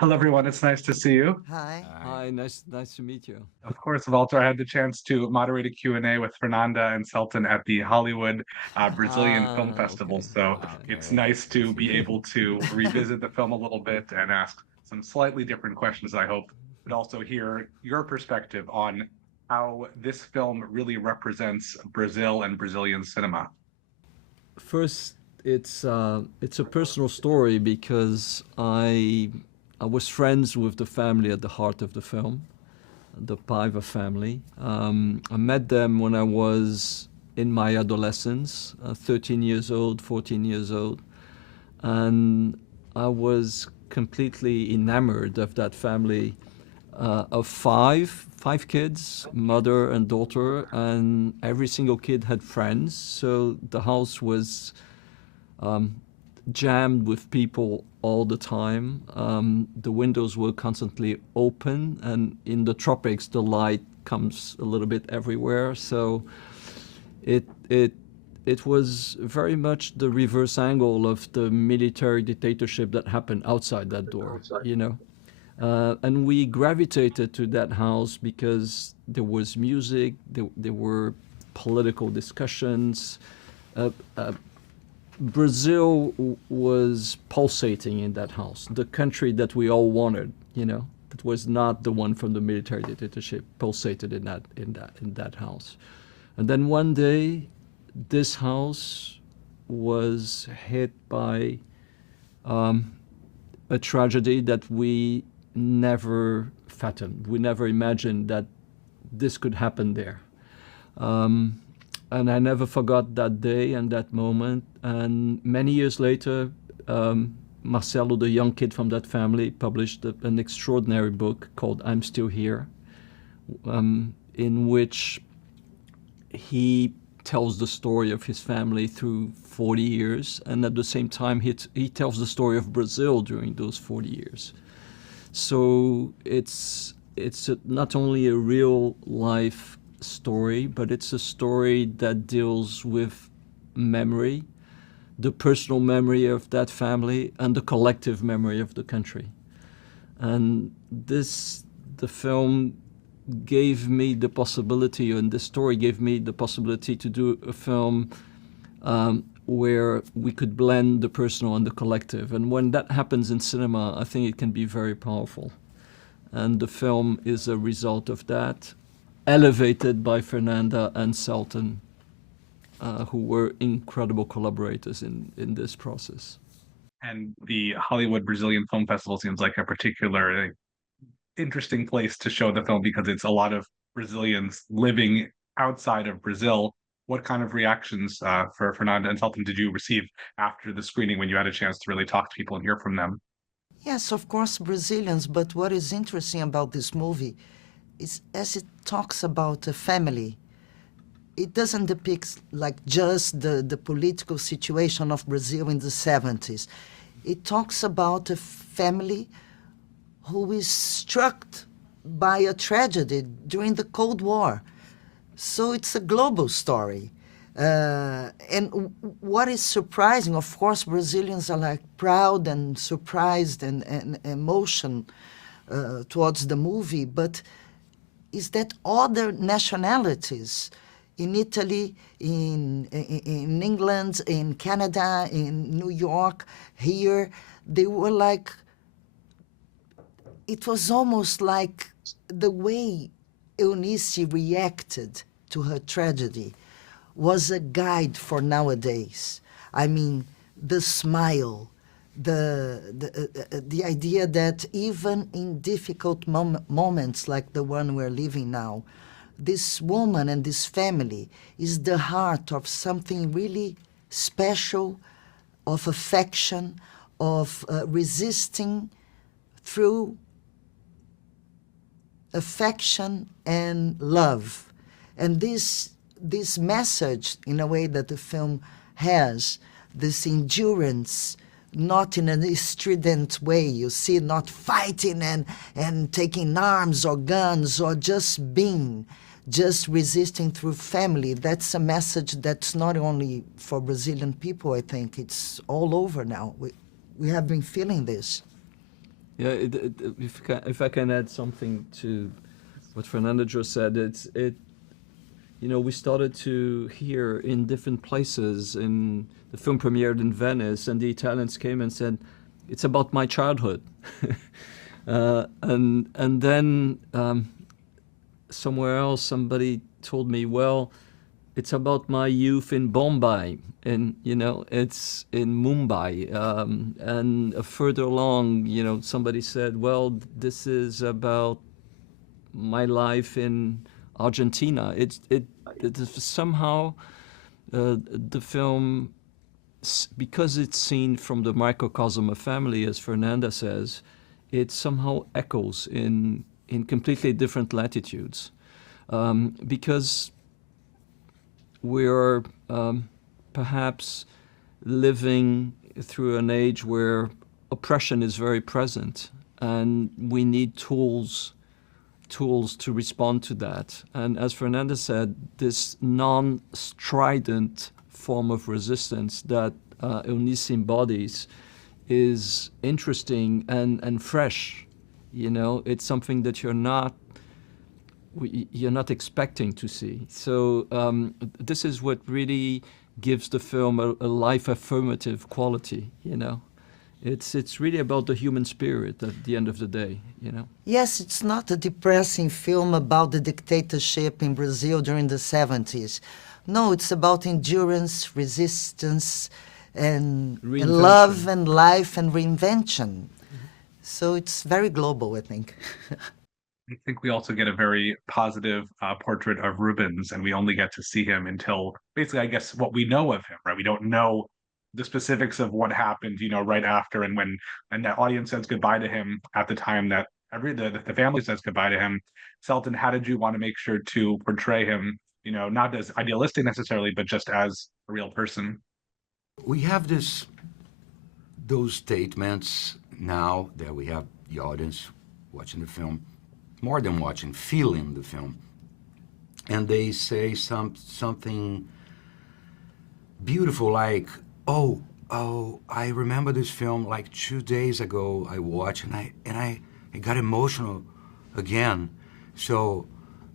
Hello, everyone. It's nice to see you. Hi. Hi, nice to meet you. Of course, Walter, I had the chance to moderate a Q&A with Fernanda and Selton at the Hollywood Brazilian Film Festival. Okay. So it's Okay. nice to be able to revisit the film a little bit and ask some slightly different questions, I hope, but also hear your perspective on how this film really represents Brazil and Brazilian cinema. First, it's a personal story because I was friends with the family at the heart of the film, the Paiva family. I met them when I was in my adolescence, 13 years old, 14 years old, and I was completely enamored of that family of five kids, mother and daughter, and every single kid had friends. So the house was jammed with people all the time. The windows were constantly open, and in the tropics, the light comes a little bit everywhere. So it it it was very much the reverse angle of the military dictatorship that happened outside that door. And we gravitated to that house because there was music, there were political discussions. Uh, uh, Brazil was pulsating in that house, the country that we all wanted, that was not the one from the military dictatorship, pulsated in that house. And then one day, this house was hit by a tragedy that we never fathomed. We never imagined that this could happen there. Um, and I never forgot that day and that moment. And many years later, Marcelo, the young kid from that family, published an extraordinary book called I'm Still Here, in which he tells the story of his family through 40 years, and at the same time, he tells the story of Brazil during those 40 years. So not only a real life story, but it's a story that deals with memory, the personal memory of that family, and the collective memory of the country. And the film gave me the possibility, and this story gave me the possibility to do a film where we could blend the personal and the collective. And when that happens in cinema, I think it can be very powerful. And the film is a result of that, elevated by Fernanda and Selton, who were incredible collaborators in this process. And the Hollywood Brazilian Film Festival seems like a particular interesting place to show the film because it's a lot of Brazilians living outside of Brazil. What kind of reactions for Fernanda and Felton did you receive after the screening when you had a chance to really talk to people and hear from them? Yes, of course, Brazilians, but what is interesting about this movie is as it talks about a family, it doesn't depict like just the political situation of Brazil in the 70s. It talks about a family who is struck by a tragedy during the Cold War. So it's a global story. And what is surprising, of course, Brazilians are like proud and surprised and emotion towards the movie, but is that other nationalities in Italy, in England, in Canada, in New York, here, they were like, it was almost like the way Eunice reacted to her tragedy was a guide for nowadays. I mean, the smile, the idea that even in difficult moments like the one we're living now, this woman and this family is the heart of something really special, of affection, of resisting through affection and love. And this message, in a way that the film has, this endurance, not in a strident way, you see, not fighting and taking arms or guns or just being, just resisting through family. That's a message that's not only for Brazilian people, I think, it's all over now. We have been feeling this. Yeah, if I can add something to what Fernanda just said, we started to hear in different places. In the film premiered in Venice, and the Italians came and said, "It's about my childhood," and then somewhere else somebody told me, "Well, it's about my youth in Bombay, and it's in Mumbai." And further along, somebody said, "Well, this is about my life in Argentina." It is somehow the film, because it's seen from the microcosm of family, as Fernanda says, it somehow echoes in completely different latitudes, because we are perhaps living through an age where oppression is very present, and we need tools to respond to that. And as Fernanda said, this non-strident form of resistance that Eunice embodies is interesting and fresh. It's something that you're not expecting to see. So this is what really gives the film a life affirmative quality. It's really about the human spirit at the end of the day. Yes, it's not a depressing film about the dictatorship in Brazil during the 70s. No, it's about endurance, resistance, and love and life and reinvention. So it's very global, I think. I think we also get a very positive portrait of Rubens, and we only get to see him until basically, I guess, what we know of him, right? We don't know the specifics of what happened, right after, and when, and that audience says goodbye to him at the time that the family says goodbye to him. Selton, how did you want to make sure to portray him, not as idealistic necessarily, but just as a real person? We have those statements now that we have the audience watching the film, more than watching, feeling the film, and they say something beautiful, like, oh, I remember this film like 2 days ago. I watched and I got emotional again. So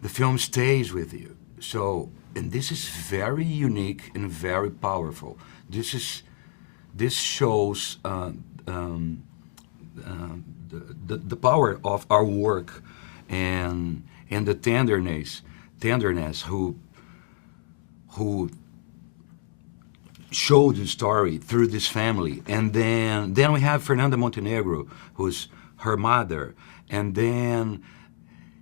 the film stays with you. So, and this is very unique and very powerful. This shows the power of our work, and the tenderness who showed the story through this family. And then we have Fernanda Montenegro, who's her mother, and then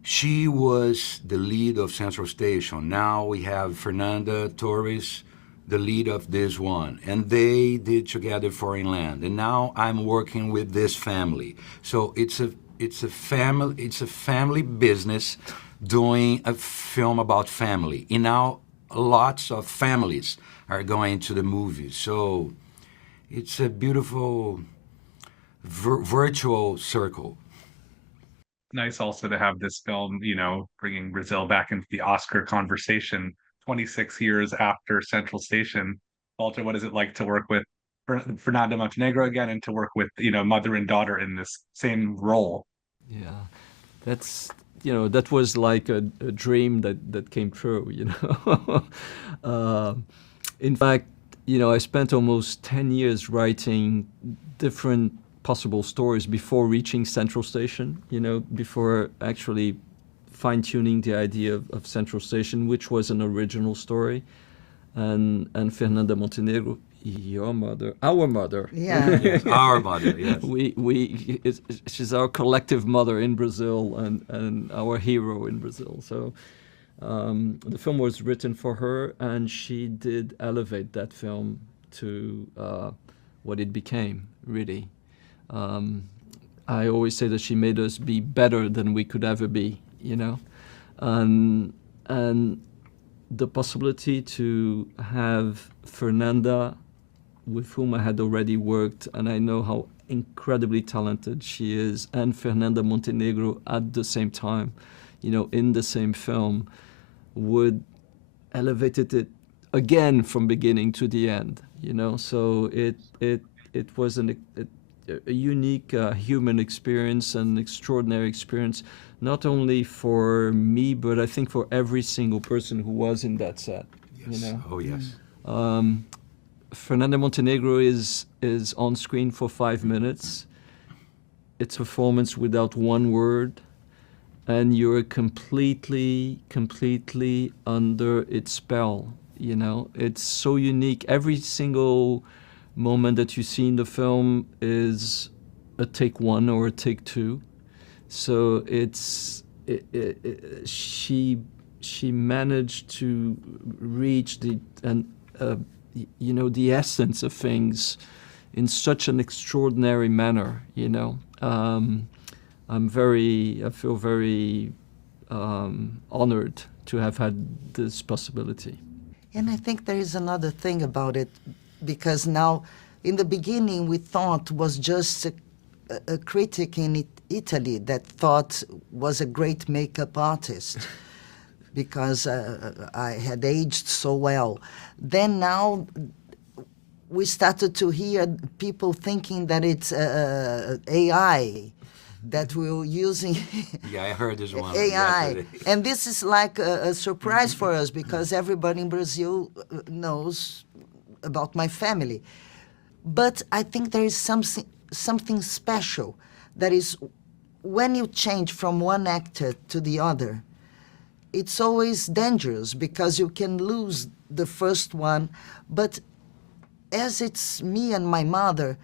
she was the lead of Central Station. Now we have Fernanda Torres, the lead of this one, and they did together Foreign Land. And now I'm working with this family. So it's a family business doing a film about family. And now lots of families are going to the movies. So it's a beautiful virtual circle. Nice also to have this film, bringing Brazil back into the Oscar conversation 26 years after Central Station. Walter, what is it like to work with Fernanda Montenegro again, and to work with, mother and daughter in this same role? Yeah, that was like a dream that came true. In fact, I spent almost 10 years writing different possible stories before reaching Central Station, before actually fine-tuning the idea of Central Station, which was an original story. And Fernanda Montenegro, your mother, our mother. Yeah. Yes, our mother, yes. She's our collective mother in Brazil, and our hero in Brazil. So the film was written for her, and she did elevate that film to what it became, really. I always say that she made us be better than we could ever be, and the possibility to have Fernanda, with whom I had already worked, and I know how incredibly talented she is, and Fernanda Montenegro at the same time, in the same film, would elevated it again from beginning to the end, So it was a unique human experience, an extraordinary experience, not only for me, but I think for every single person who was in that set. Yes. You know? Oh, yes. Fernanda Montenegro is on screen for 5 minutes. It's a performance without one word, and you're completely under its spell. You know, it's so unique. Every single moment that you see in the film is a take one or a take two. So she managed to reach the essence of things in such an extraordinary manner. You know, I feel very honored to have had this possibility. And I think there is another thing about it, because now, in the beginning, we thought was just a critic in Italy that thought was a great makeup artist because I had aged so well. Then now we started to hear people thinking that it's AI, that we're using Yeah, I heard this one AI. yesterday. And this is like a surprise for us because everybody in Brazil knows about my family. But I think there is something special. That is, when you change from one actor to the other, it's always dangerous because you can lose the first one. But as it's me and my mother,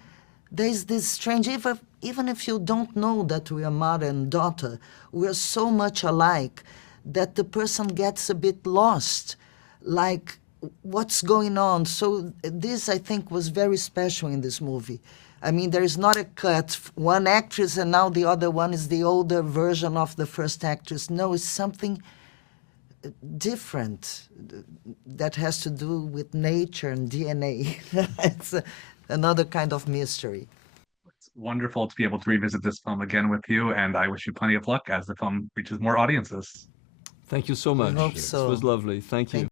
there's this strange, even if you don't know that we are mother and daughter, we are so much alike that the person gets a bit lost, like what's going on. So this, I think, was very special in this movie. I mean, there is not a cut, one actress and now the other one is the older version of the first actress. No, it's something different that has to do with nature and DNA. It's another kind of mystery. It's wonderful to be able to revisit this film again with you, and I wish you plenty of luck as the film reaches more audiences. Thank you so much. hope This so. was lovely. Thank you.